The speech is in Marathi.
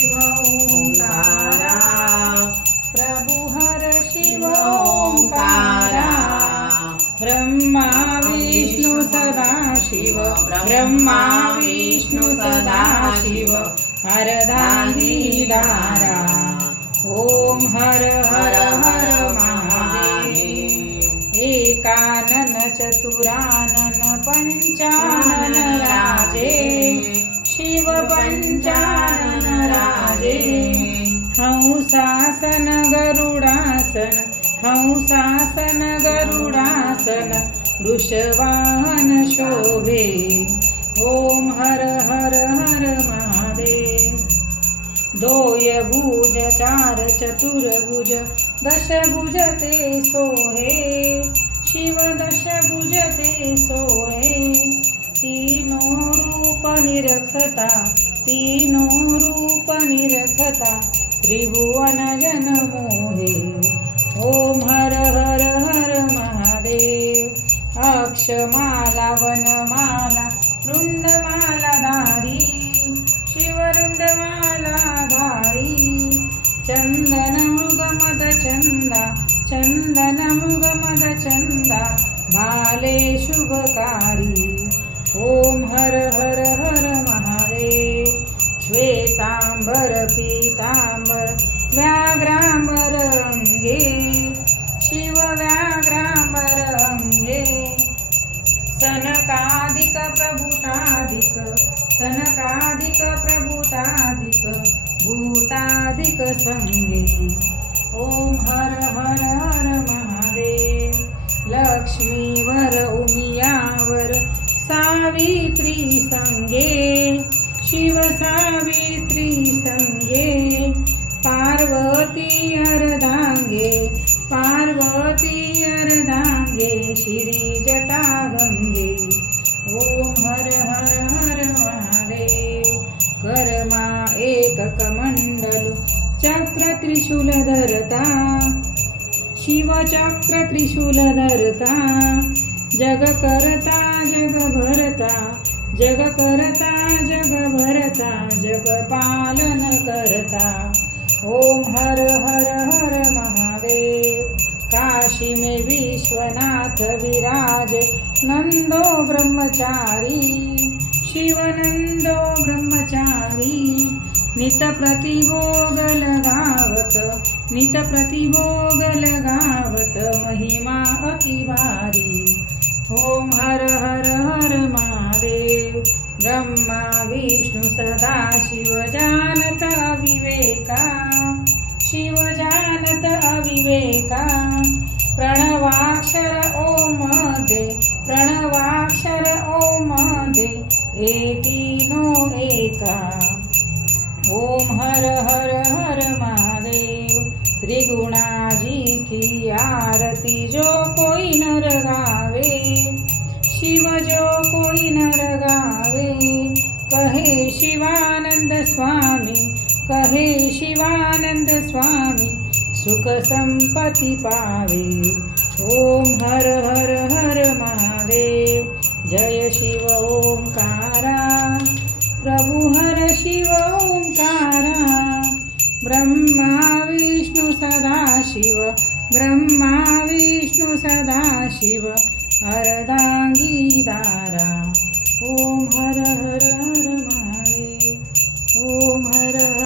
शिव ओंकारा, प्रभु हर शिव ओंकारा, ब्रह्मा विष्णु सदा शिव, ब्रह्मा विष्णु सदा शिव, अर्धांगीदारा, ओम हर हर हर महादेव, एकानन चतुरानन पंचानन राजे, शिव पंचानन राजे, हंसासन गरुडासन, हंसासन गरुडासन, वृषवाहन शोभे, ओम हर हर हर महादेव, दोय भुज चार चतुर्भुज, दशभुज ते सोहे, शिव दशभुज ते सोहे, तीनों रूप निरखता, तीनों रूप निरखता, त्रिभुवन जन मोहे, ओम हर हर हर महादेव, अक्षमाला वनमाला वृंदमाला धारी, शिवरुंडमाला धारी, चंदन मृगमद चंदा, चंदन मृगमद चंदा, भाले शुभकारी, ओम हर हर हर महादेव, श्वेतांबर पीतांबर व्याघ्रांबर अंगे, शिव व्याघ्रांबर अंगे, सनकादिक प्रभुतादिक, सनकादिक प्रभुतादिक, भूतादिक संगे, ओम हर हर हर महादेव, लक्ष्मीवर उमियावर सावित्री संगे, शिव सावित्री संगे, पार्वती अर्धांगे, पार्वती अर्धांगे, श्री जटा गंगे, ओम हर हर हर महादेव, कर्मा एक कमंडल चक्र त्रिशूल धरता, शिव चक्र त्रिशूल धरता, जग करता जग भरता, जग करता जग भरता, जग पालन करता, ओम हर हर हर महादेव, काशी में विश्वनाथ विराज, नंदो ब्रह्मचारी, शिवनंदो ब्रह्मचारी, नित प्रतिभोग लगावत, नित प्रतिभोग लगावत, महिमा अति भारी, ओम हर हर हर महादेव, ब्रह्मा विष्णु सदा शिव जानत अविवेका, शिव जानत अविवेका, प्रणवाक्षर ओम दे, प्रणवाक्षर ओम दे, तीनो एका, ओम हर हर हर महादेव, त्रिगुणाजी की आरती जो कोई नर गावे, शिव जो कोई नर गावे, कहे शिवानंद स्वामी, कहे शिवानंद स्वामी, सुख संपत्ति पावे, ओम हर हर हर महादेव, जय शिव ओंकारा, प्रभु हर शिव ओंकारा, ब्रह्मा विष्णु सदा शिव, ब्रह्मा विष्णु सदा शिव, अर्धांगीदारा, ओम हर हर हर